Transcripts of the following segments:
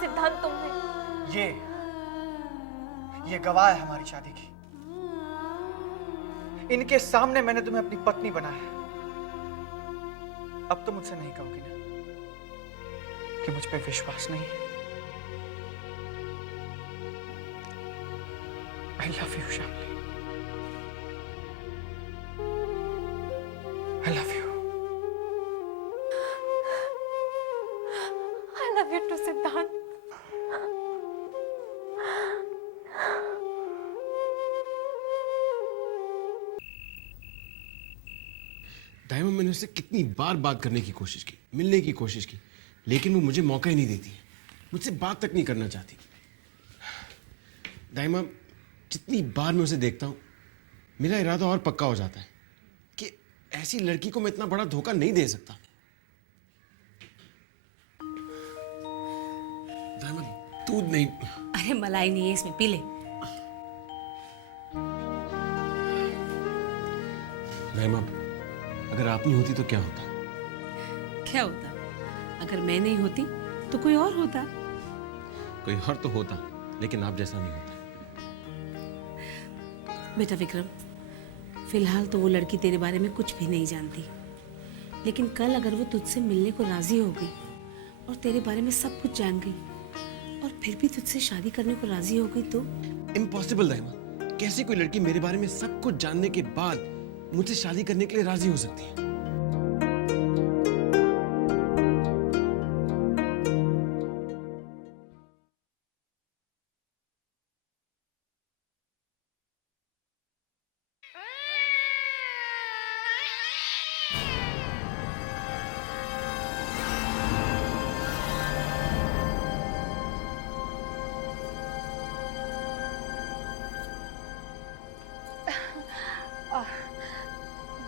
सिद्धांत तुमने। ये गवाह है हमारी शादी की। इनके सामने मैंने तुम्हें अपनी पत्नी बनाया। अब तो मुझसे नहीं कहोगी ना कि मुझ पे विश्वास नहीं है? I love you, Shamli. I love you. I love you too, सिद्धांत। दाइमा, मैंने उससे कितनी बार बात करने की कोशिश की, मिलने की कोशिश की, लेकिन वो मुझे मौका ही नहीं देती है। मुझसे बात तक नहीं करना चाहती। दाइमा, जितनी बार मैं उसे देखता हूँ मेरा इरादा और पक्का हो जाता है कि ऐसी लड़की को मैं इतना बड़ा धोखा नहीं दे सकता। दाइमा, दूध नहीं। अरे मलाई नहीं है इसमें, पी ले। दाइमा, अगर आप नहीं होती तो क्या होता? क्या होता? अगर मैं नहीं होती तो कोई और होता। कोई और तो होता, लेकिन आप जैसा नहीं होता। बेटा विक्रम, फिलहाल तो वो लड़की तेरे बारे में कुछ भी नहीं जानती, लेकिन कल अगर वो तुझसे मिलने को राजी हो गई और तेरे बारे में सब कुछ जान गई और फिर भी तुझसे शादी करने को राजी हो गई तो? इम्पॉसिबल दाइमा, कैसे कोई लड़की मेरे बारे में सब कुछ जानने के बाद मुझसे शादी करने के लिए राजी हो सकती है?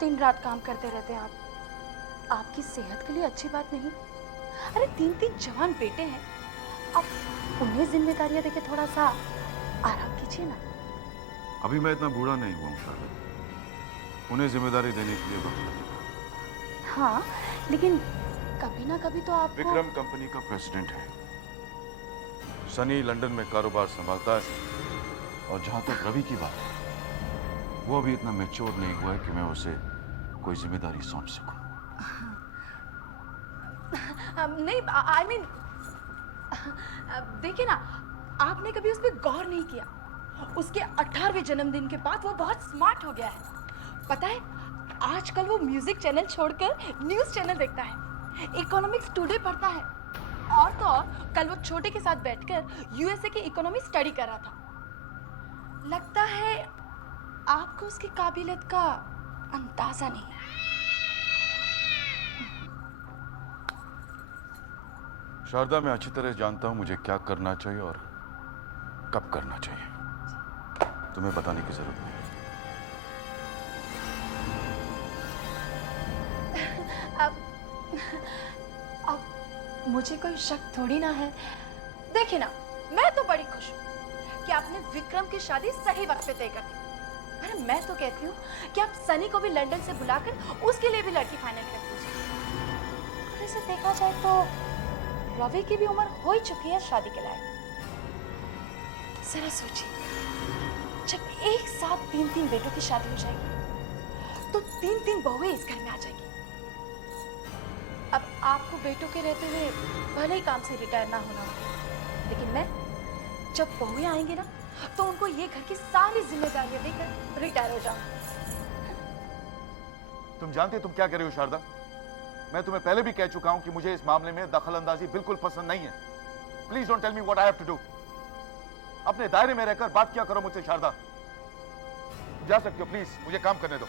दिन रात काम करते रहते हैं आप। आपकी सेहत के लिए अच्छी बात नहीं। अरे 3 जवान बेटे हैं, अब उन्हें जिम्मेदारियां देके थोड़ा सा आराम कीजिए ना। अभी मैं इतना बूढ़ा नहीं हुआ हूँ शारदा, उन्हें जिम्मेदारी देने के लिए वक्त लगेगा। हाँ, लेकिन कभी ना कभी तो आपको। विक्रम कंपनी का प्रेसिडेंट है, सनी लंदन में कारोबार संभालता है, और जहां तक रवि की बात है, वो अभी इतना मैच्योर नहीं हुआ है कि मैं उसे कोई जिम्मेदारी सौंप सकूं। नहीं, आई मीन देखिए ना, आपने कभी उस पर गौर नहीं किया। उसके 18वें जन्मदिन के बाद वो बहुत स्मार्ट हो गया है। पता है, आजकल वो म्यूजिक चैनल छोड़कर न्यूज चैनल देखता है, इकोनॉमिक्स टुडे पढ़ता है, और तो और कल वो छोटे के साथ बैठकर यूएसए की इकोनॉमी स्टडी कर रहा था। लगता है आपको उसकी काबिलियत का अंदाजा नहीं है। शारदा, मैं अच्छी तरह जानता हूं मुझे क्या करना चाहिए और कब करना चाहिए। तुम्हें बताने की जरूरत नहीं। अब मुझे कोई शक थोड़ी ना है। देखिए ना, मैं तो बड़ी खुश हूँ कि आपने विक्रम की शादी सही वक्त पे तय कर दी। अरे मैं तो कहती हूँ कि आप सनी को भी लंदन से बुलाकर उसके लिए भी लड़की फाइनल कर दीजिए। और इसे देखा जाए तो रवि की भी उम्र हो ही चुकी है शादी के लायक। जरा सोचिए, जब एक साथ 3 बेटों की शादी हो जाएगी तो 3 बहुएं इस घर में आ जाएगी। अब आपको बेटों के रहते हुए भले ही काम से रिटायर ना होना हो, लेकिन मैं जब बहुएं आएंगी ना तो उनको ये घर की सारी जिम्मेदारियां देकर रिटायर हो जाऊंगी। तुम जानते हो तुम क्या कर रही हो शारदा? मैं तुम्हें पहले भी कह चुका हूं कि मुझे इस मामले में दखलंदाजी बिल्कुल पसंद नहीं है। Please don't tell me what I have to do. अपने दायरे में रहकर बात क्या करो मुझसे शारदा। जा सकते हो, प्लीज मुझे काम करने दो।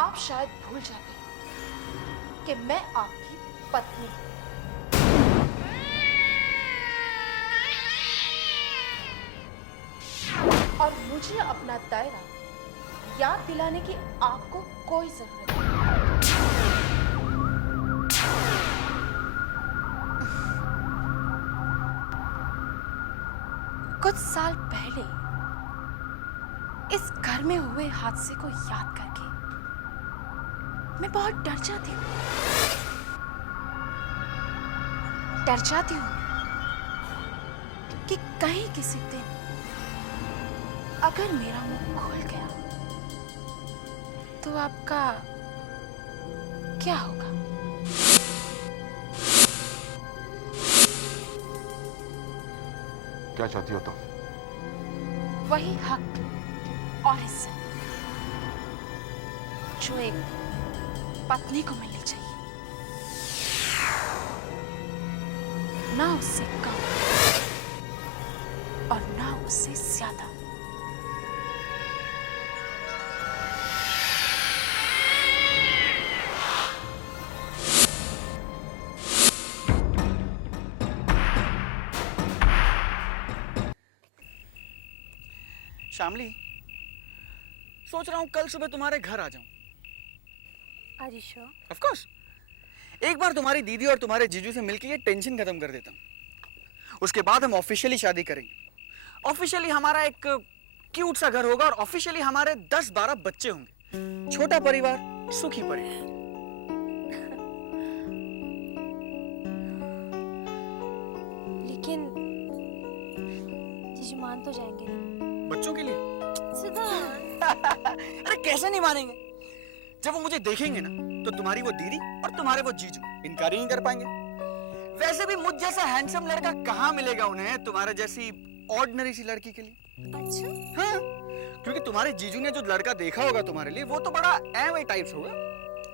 आप शायद भूल जाते हैं कि मैं आपकी पत्नी हूं। और मुझे अपना दायरा याद दिलाने की आपको कोई जरूरत नहीं। कुछ साल पहले इस घर में हुए हादसे को याद करके मैं बहुत डर जाती हूँ, डर जाती हूँ कि कहीं किसी दिन अगर मेरा मुंह खुल गया तो आपका क्या होगा? क्या चाहती हो तुम? वही हक और इज्जत जो एक पत्नी को मिलनी चाहिए, ना उससे कम और ना उससे ज्यादा। शामली, सोच रहा हूँ कल सुबह तुम्हारे घर आ जाऊं। Are you sure? Of course. एक बार तुम्हारी दीदी और तुम्हारे जीजू से मिलकर ये टेंशन खत्म कर देता हूँ। उसके बाद हम ऑफिशियली शादी करेंगे। ऑफिशियली हमारा एक क्यूट सा घर होगा और ऑफिशियली हमारे 10-12 बच्चे होंगे। छोटा परिवार, सुखी परिवार। लेकिन जीजू मान तो जाएंगे नहीं। बच्चों के लिए? सिद्धांत, अरे कैसे नहीं मानेंगे? जब वो मुझे देखेंगे ना तो तुम्हारी वो दीदी और तुम्हारे वो जीजू इनकार ही नहीं कर पाएंगे। वैसे भी मुझ जैसा हैंडसम लड़का कहाँ मिलेगा उन्हें तुम्हारे जैसी ऑर्डिनरी सी लड़की के लिए। अच्छा, हाँ, क्योंकि तुम्हारे जीजू ने जो लड़का देखा होगा तुम्हारे लिए वो तो बड़ा एवं टाइप्स होगा।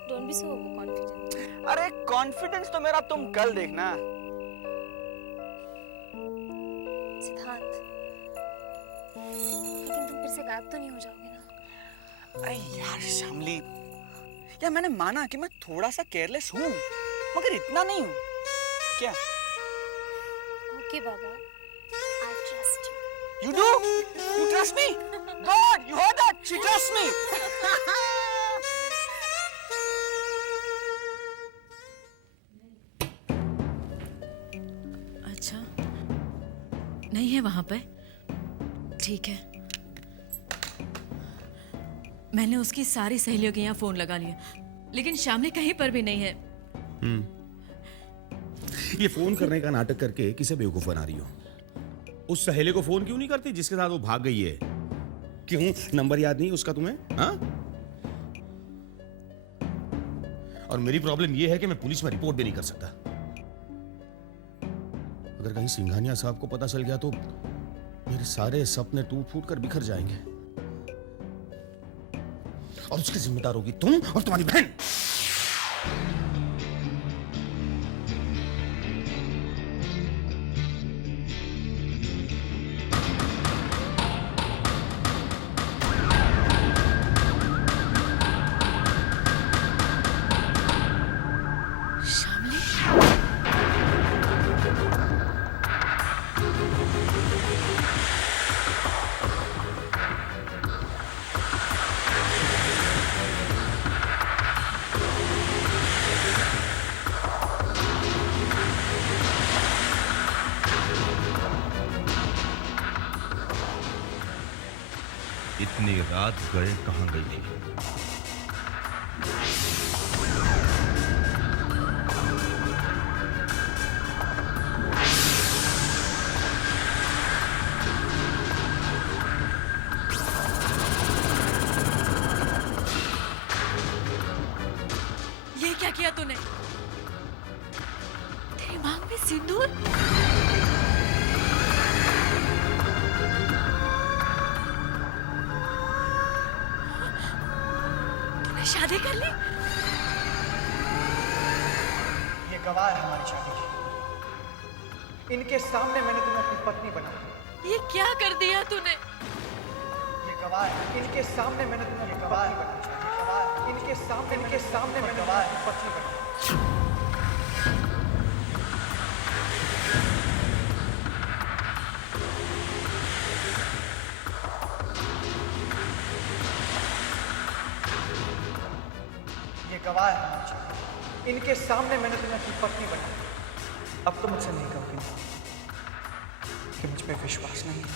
Don't be so confident. अरे कॉन्फिडेंस तो मेरा तुम कल देखना। सिद्धांत, लेकिन तुम फिर से गायब तो नहीं हो जाओगे ना? अरे यार शामली, यार मैंने माना कि मैं थोड़ा सा केयरलेस हूँ, मगर इतना नहीं हूँ। क्या? Okay Baba, I trust you. You do? You trust me? God, you heard that? She trusts me. अच्छा, नहीं है वहां पे? ठीक है। मैंने उसकी सारी सहेलियों के यहाँ फोन लगा लिया, लेकिन शामली कहीं पर भी नहीं है। ये फोन करने का नाटक करके किसे बेवकूफ बना रही हो? उस सहेली को फोन क्यों नहीं करती जिसके साथ वो भाग गई है? क्यों नंबर याद नहीं उसका तुम्हें? हाँ? और मेरी प्रॉब्लम ये है कि मैं पुलिस में रिपोर्ट भी नहीं कर सकता। अगर कहीं सिंघानिया साहब को पता चल गया तो मेरे सारे सपने टूट फूट कर बिखर जाएंगे और उसकी जिम्मेदार होगी तुम और तुम्हारी बहन। इतनी रात गए कहां गई थी? ये क्या किया तूने? तेरी मांग में सिंदूर? शादी कर ली? ये गवाह है हमारी शादी की। इनके सामने मैंने तुम्हें अपनी पत्नी बनाया। ये क्या कर दिया तूने? ये गवाह है। इनके सामने मैंने तुम्हें अपनी पत्नी बनाया। ये गवाह है। इनके सामने मैंने गवाह है पत्नी बनाया। गवाह है हमारी शादी। इनके सामने मैंने तुम्हें अपनी पत्नी बनाई। अब तो मुझसे नहीं कहोगे कि मुझ पे विश्वास नहीं है।